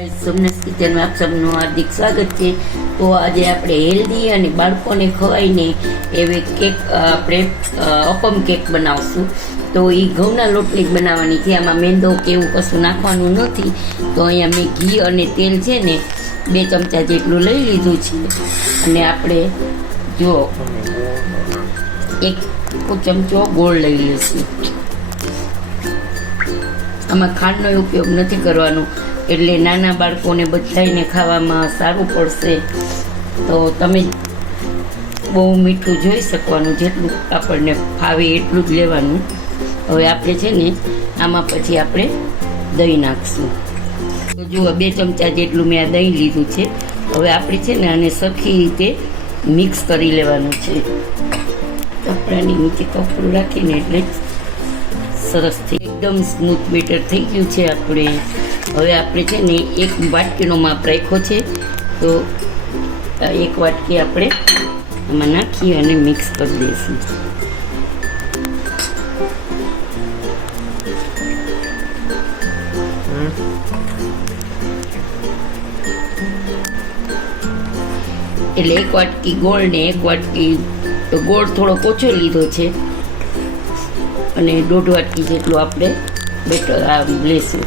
સોમનાથ કિચનમાં આપ સૌનું હાર્દિક સ્વાગત છે। તો આજે આપણે હેલ્ધી અને બાળકોને ખવાઈને એવી કેક આપણે અપમ કેક બનાવશું। તો એ ઘઉંના લોટની જ બનાવવાની છે, આમાં મેંદો કે એવું કશું નાખવાનું નથી। તો અહીંયા મેં ઘી અને તેલ છે ને 2 ચમચા જેટલું લઈ લીધું છે અને આપણે જો 1 ચમચો ગોળ લઈ લઈશું। આમાં ખાંડનો ઉપયોગ નથી કરવાનો, એટલે નાના બાળકોને બધાને ખાવામાં સારું પડશે। તો તમે બહુ મીઠું જોઈ શકવાનું, જેટલું આપણને ફાવે એટલું જ લેવાનું। હવે આપણે છે ને આમાં પછી આપણે દહીં નાખશું। તો જુઓ 2 ચમચા જેટલું મેં આ દહીં લીધું છે। હવે આપણે છે ને આને સરખી રીતે મિક્સ કરી લેવાનું છે। કપડાની નીચે કપડું રાખીને એટલે સરસથી એકદમ સ્મૂથ બેટર થઈ ગયું છે આપણે। હવે આપણે છે ને 1 વાટકીનો માપ રાખ્યો છે, તો 1 વાટકી આપણે આમાં નાખી અને મિક્સ કરી દઈશું। એટલે 1 વાટકી ગોળ ને 1 વાટકી તો ગોળ થોડો ઓછો લીધો છે અને 1.5 વાટકી જેટલું આપણે બેટર લેશું।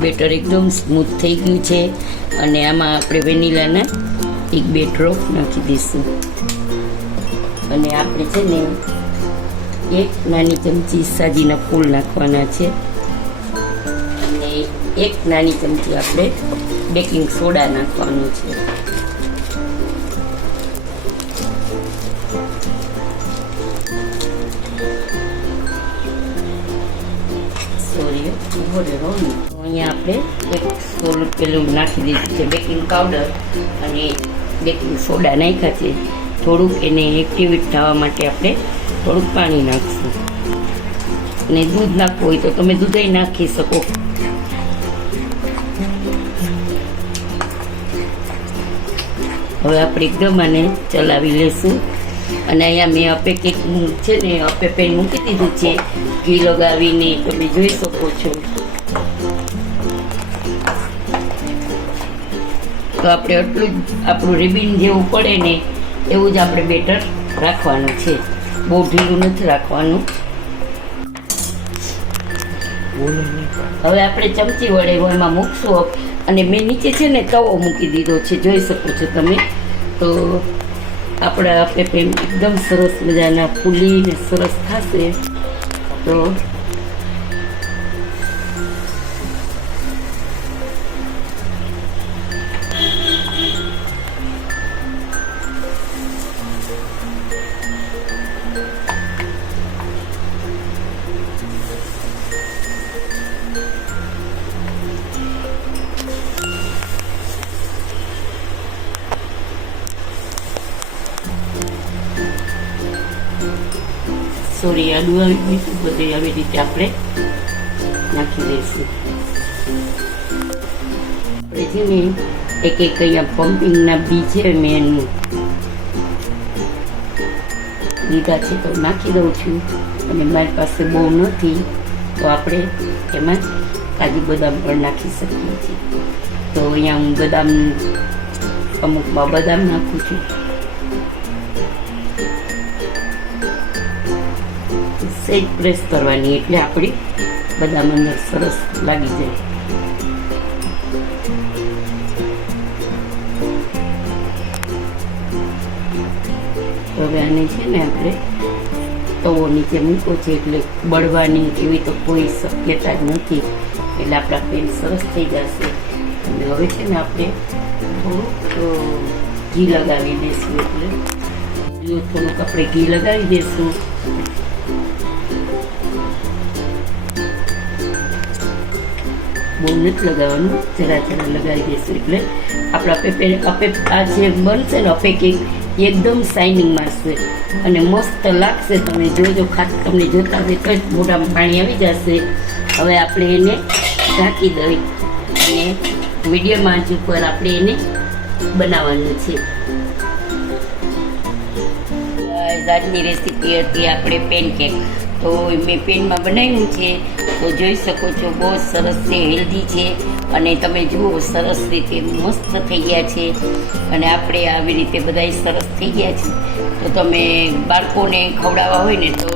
બેટર એકદમ સ્મૂથ થઈ ગયું છે અને આમાં આપણે વેનીલાના 1-2 ડ્રોપ નાખી દઈશું અને આપણે છે ને 1 નાની ચમચી સાજીના ફૂલ નાખવાના છે અને 1 નાની ચમચી આપણે બેકિંગ સોડા નાખવાનું છે। અહીંયા આપણે 1 પેલું નાખી દીધું છે બેકિંગ પાવડર અને બેકિંગ સોડા નાખ્યા છે। થોડુંક એને એક્ટિવેટ થવા માટે આપણે થોડુંક પાણી નાખશું અને દૂધ નાખવું હોય તો તમે દૂધ નાખી શકો। હવે આપણે એકદમ આને ચલાવી લેશું અને અહીંયા મેં અપે કેક છે ને અપે પેન મૂકી દીધું છે ઘી લગાવીને, તમે જોઈ શકો છો। તો આપણે એટલું જ આપણું રિબિન જેવું પડે ને એવું જ આપણે બેટર રાખવાનું છે, બહુ ઢીલું નથી રાખવાનું। હવે આપણે ચમચી વડે એમાં મૂકશું અને મેં નીચે છે ને તવો મૂકી દીધો છે, જોઈ શકો છો તમે। તો આપણા આપે પેન એકદમ સરસ મજાના ફૂલીને સરસ થશે। તો સોરી આદુ આવી ગયું, બધે આવી રીતે આપણે નાખી દઈશું। આપણે છે ને એક અહીંયા પમ્પિંગના બી છે મેં લીધા છે તો નાખી દઉં છું અને મારી પાસે બહુ નથી તો આપણે એમાં કાજુ બદામ પણ નાખી શકીએ છીએ। તો અહીંયા હું બદામ અમુકમાં બદામ નાખું છું। સેજ પ્રેસ કરવાની એટલે આપણી બદામ અંદર સરસ લાગી જાય। હવે આને છે ને આપણે તવો નીચે મૂકો છે એટલે બળવાની એવી તો કોઈ શક્યતા જ નથી, એટલે આપણા પેન સરસ થઈ જશે। અને હવે છે ને આપણે થોડુંક ઘી લગાવી દઈશું, એટલે થોડુંક આપણે ઘી લગાવી દઈશું। બહુ નથી લગાવવાનું, જરા જરા લગાવી દઈશું એટલે આપણા આપે આ જે બનશે ને અપે કેક એકદમ શાઇનિંગ મારશે અને મસ્ત લાગશે। તમે જોજો, ખાસ તમને જોતા હોય તો જ મોઢામાં પાણી આવી જશે। હવે આપણે એને ઢાંકી દઈ અને મીડિયમ આંચ ઉપર આપણે એને બનાવવાનું છે। આજની રેસીપી હતી આપણે પેનકેક। તો તો મેં પેનમાં બનાવ્યું છે, તો જોઈ શકો છો બહુ સરસ છે, હેલ્ધી છે. અને તમે જુઓ સરસ રીતે મસ્ત થઈ ગયા છે. અને આપણે આવી રીતે બધાય સરસ થઈ ગયા છે. તો તમે બાળકોને ખવડાવવા હોય ને તો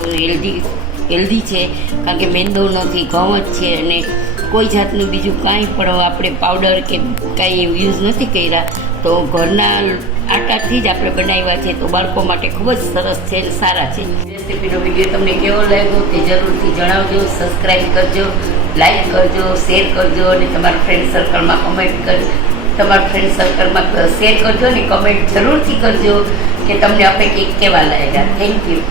હેલ્ધી છે, કારણ કે મેંદો નથી, ઘઉં જ છે. અને કોઈ જાતનું બીજું કાંઈ પણ આપણે પાવડર કે કાંઈ યુઝ નથી કર્યા. તો ઘરના આટાથી જ આપણે બનાવ્યા છે. તો બાળકો માટે ખૂબ જ સરસ છે, સારા છે. રેસીપીનો વિડીયો તમને કેવો લાગ્યો તે જરૂરથી જણાવજો. સબસ્ક્રાઈબ કરજો, લાઈક કરજો, શેર કરજો અને તમારા ફ્રેન્ડ સર્કલમાં કમેન્ટ કરજો. તમારા ફ્રેન્ડ સર્કલમાં શેર કરજો અને કમેન્ટ જરૂરથી કરજો કે તમને આપણે કેવા લાગ્યા. Thank you.